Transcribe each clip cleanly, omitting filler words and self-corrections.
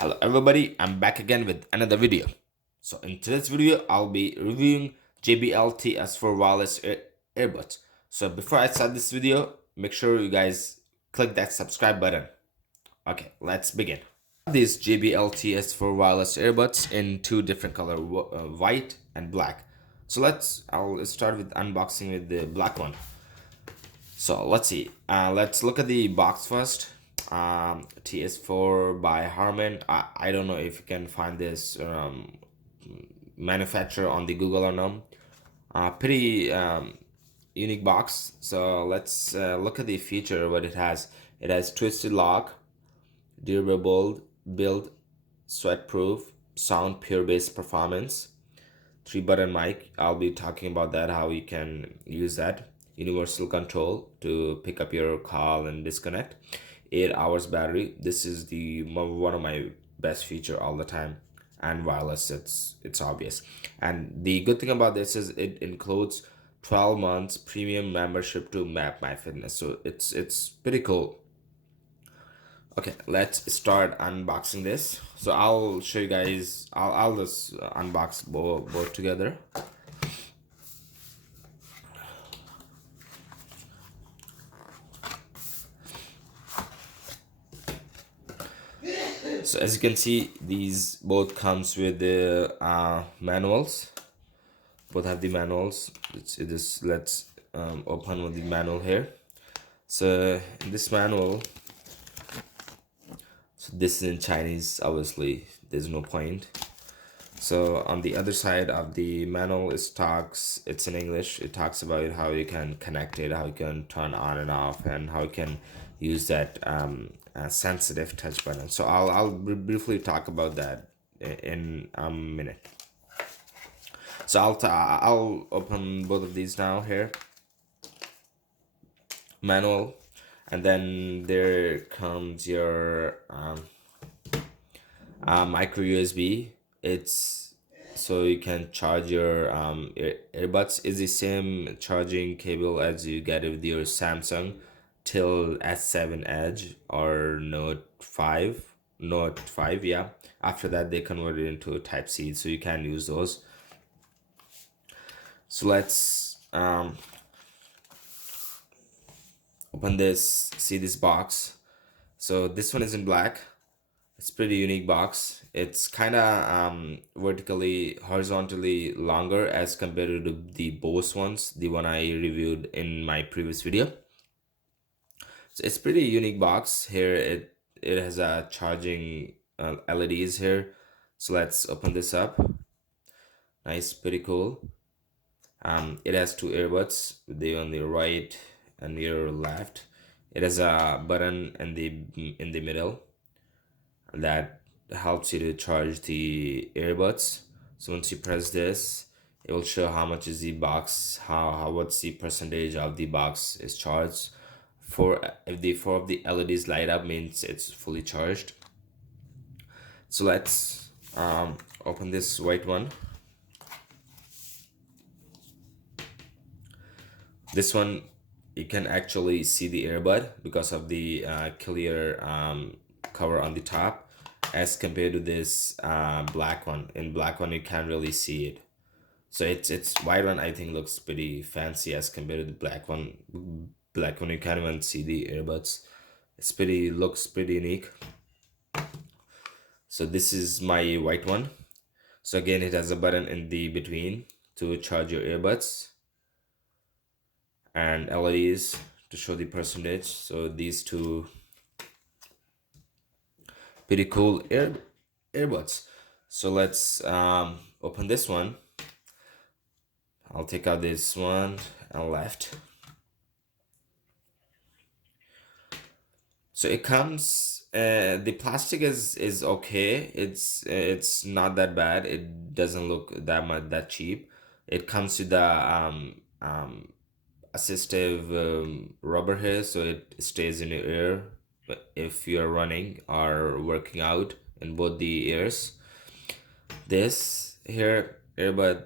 Hello everybody, I'm back again with another video. So in today's video, I'll be reviewing JBL TS4 wireless earbuds. So before I start this video, make sure you guys click that subscribe button. Okay, let's begin. These JBL TS4 wireless earbuds in two different color, white and black. So I'll start with unboxing with the black one. So let's see. Let's look at the box first. TS4 by Harman. I don't know if you can find this manufacturer on the Google or no. Pretty unique box. So let's look at the feature. What it has. It has twisted lock, durable build, sweat-proof, sound pure bass performance, 3-button mic. I'll be talking about that, how you can use that. Universal control to pick up your call and disconnect. 8 hours battery. This is the one of my best feature all the time. And wireless, it's obvious. And the good thing about this is it includes 12 months premium membership to Map My Fitness. So it's pretty cool. Okay, let's start unboxing this. So I'll show you guys. I'll just unbox both together. So as you can see, these both comes with the manuals. Both have the manuals. Let's open with the manual here. So in this manual, so this is in Chinese. Obviously, there's no point. So on the other side of the manual, it's in English. It talks about how you can connect it, how you can turn on and off, and how you can use that sensitive touch button. So I'll briefly talk about that in a minute. So I'll open both of these now here. Manual, and then there comes your micro USB. It's so you can charge your earbuds. Is the same charging cable as you get with your Samsung till S7 Edge or Note 5. Yeah, after that they converted into Type C, so you can use those. So let's open this, see this box. So this one is in black. It's pretty unique box. It's kind of horizontally longer as compared to the Bose ones, the one I reviewed in my previous video. So it's pretty unique box. Here it has a charging LEDs here. So let's open this up. Nice, pretty cool. It has two earbuds, the on the right and your left. It has a button in the middle that helps you to charge the earbuds. So once you press this, it will show how much is the box, how what's the percentage of the box is charged. If the four of the LEDs light up, means it's fully charged. So let's open this white one. This one, you can actually see the earbud because of the clear cover on the top, as compared to this black one. In black one, you can't really see it. So it's white one, I think, looks pretty fancy as compared to the black one. Black one, you can't even see the earbuds. Looks pretty unique. So this is my white one. So again, it has a button in the between to charge your earbuds, and LEDs to show the percentage. So these two pretty cool earbuds. So let's open this one. I'll take out this one and left. So it comes the plastic is okay. It's not that bad. It doesn't look that cheap. It comes with the assistive rubber here, so it stays in your ear if you're running or working out in both the ears. This here earbud,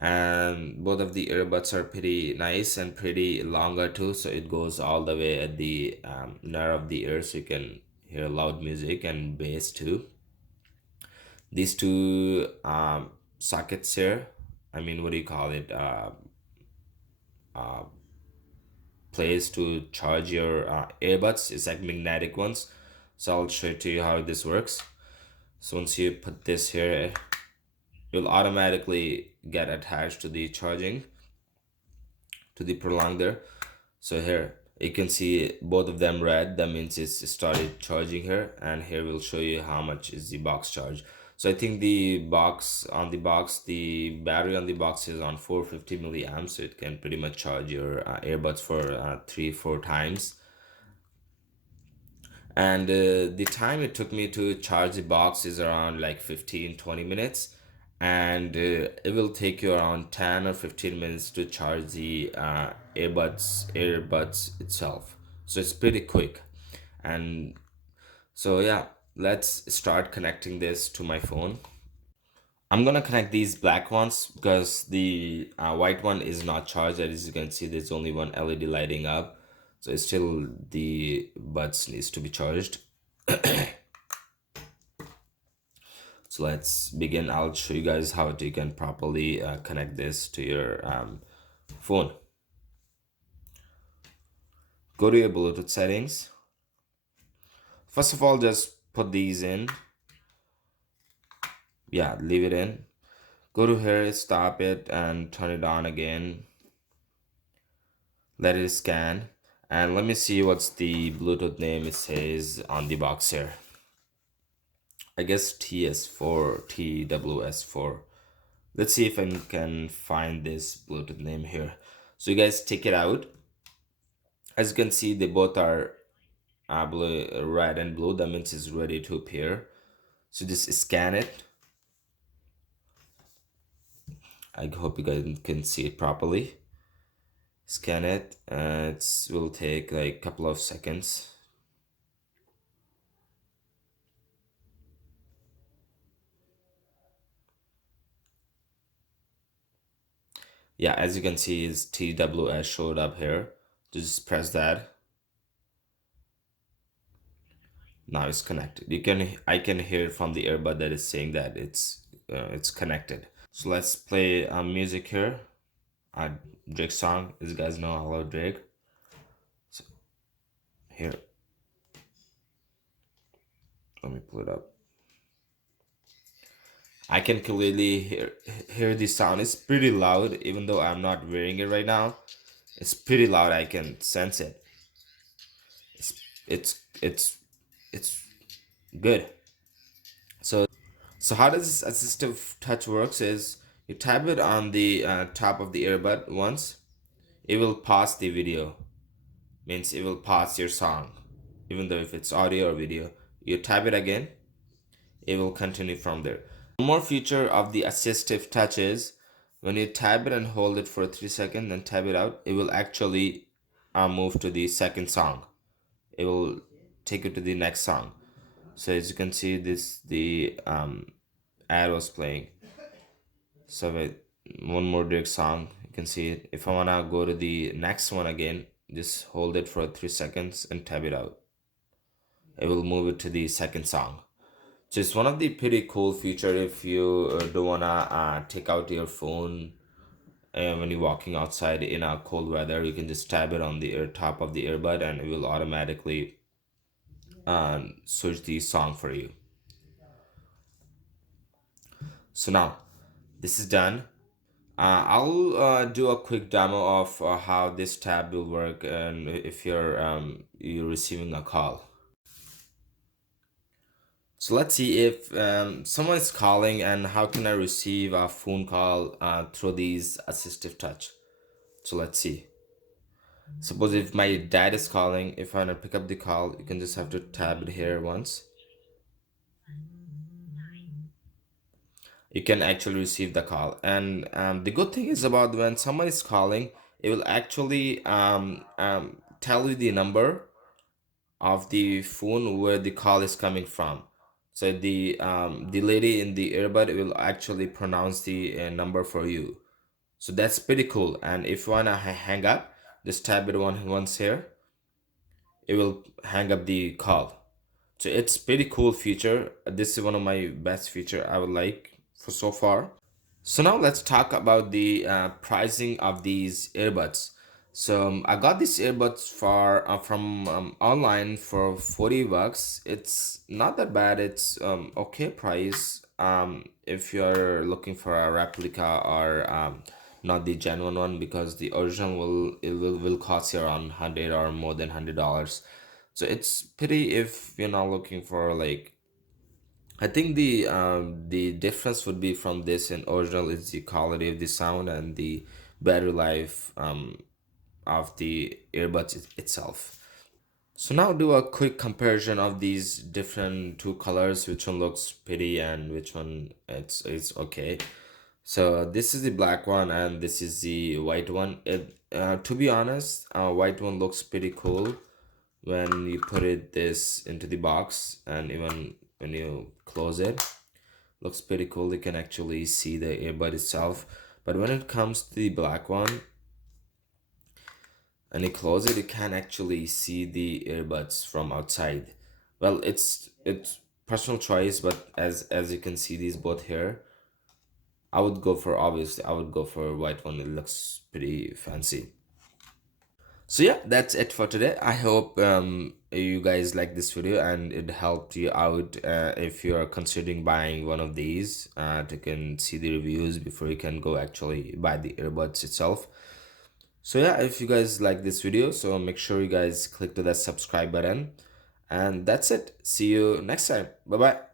and both of the earbuds are pretty nice and pretty longer too, so it goes all the way at the nerve of the ear, so you can hear loud music and bass too. These two sockets here, I mean, what do you call it? Uh, place to charge your earbuds. It's like magnetic ones. So I'll show it to you how this works. So once you put this here, you'll automatically get attached to the charging, to the prolonger. So here you can see both of them red. That means it's started charging here, and here we'll show you how much is the box charge. So I think the battery on the box is on 450 milliamps, so it can pretty much charge your earbuds for 3-4 times. And the time it took me to charge the box is around like 15-20 minutes, and it will take you around 10 or 15 minutes to charge the earbuds itself. So it's pretty quick. And so yeah, let's start connecting this to my phone. I'm gonna connect these black ones because the white one is not charged. As you can see, there's only one LED lighting up, so it's still the buds needs to be charged. So let's begin. I'll show you guys how you can properly connect this to your phone. Go to your Bluetooth settings. First of all, just put these in. Yeah, leave it in. Go to here, stop it, and turn it on again. Let it scan. And let me see what's the Bluetooth name it says on the box here. I guess TS4, TWS4. Let's see if I can find this Bluetooth name here. So you guys take it out. As you can see, they both are blue, red and blue. That means it's ready to appear. So just scan it. I hope you guys can see it properly. Scan it. It will take like a couple of seconds. Yeah, as you can see, is TWS showed up here. Just press that. Now it's connected. I can hear from the earbud that is saying that it's connected. So let's play music here. Drake song. As you guys know, I love Drake. So here, let me pull it up. I can clearly hear the sound. It's pretty loud, even though I'm not wearing it right now. It's pretty loud. I can sense it. It's it's it's it's good. So how does this assistive touch works is you tap it on the top of the earbud once, it will pause the video. Means it will pause your song, even though if it's audio or video. You tap it again, it will continue from there. One more feature of the assistive touch is when you tap it and hold it for 3 seconds and tap it out, it will actually move to the second song. It will take you to the next song. So as you can see, the ad was playing. So wait, one more Drake song, you can see it. If I wanna go to the next one again, just hold it for 3 seconds and tab it out. It will move it to the second song. So it's one of the pretty cool feature if you don't wanna take out your phone and when you're walking outside in a cold weather, you can just tab it on the top of the earbud and it will automatically switch the song for you. So now this is done. I'll do a quick demo of how this tab will work and if you're receiving a call. So let's see if someone is calling and how can I receive a phone call through these assistive touch. So let's see. Suppose if my dad is calling, if I want to pick up the call, you can just have to tab it here once. You can actually receive the call. And the good thing is about when someone is calling, it will actually tell you the number of the phone where the call is coming from. So the lady in the earbud will actually pronounce the number for you. So that's pretty cool. And if you wanna hang up, just tap it once here. It will hang up the call. So it's pretty cool feature. This is one of my best feature I would like for so far. So now let's talk about the pricing of these earbuds. So I got these earbuds for from online for 40 bucks. It's not that bad. It's okay price. If you're looking for a replica or not the genuine one, because the original will cost you around 100 or more than $100. So it's pretty if you're not looking for like, I think the difference would be from this and original is the quality of the sound and the battery life of the earbuds itself. So now do a quick comparison of these different two colors, which one looks pretty and which one it's okay. So this is the black one and this is the white one. To be honest, white one looks pretty cool when you put it this into the box, and even when you close it, looks pretty cool. You can actually see the earbud itself. But when it comes to the black one and you close it, you can actually see the earbuds from outside. Well, it's personal choice, but as you can see these both here, I would go for white one. It looks pretty fancy. So yeah, that's it for today. I hope you guys like this video and it helped you out if you're considering buying one of these to can see the reviews before you can go actually buy the earbuds itself. So yeah, if you guys like this video, so make sure you guys click to that subscribe button, and that's it. See you next time. Bye bye.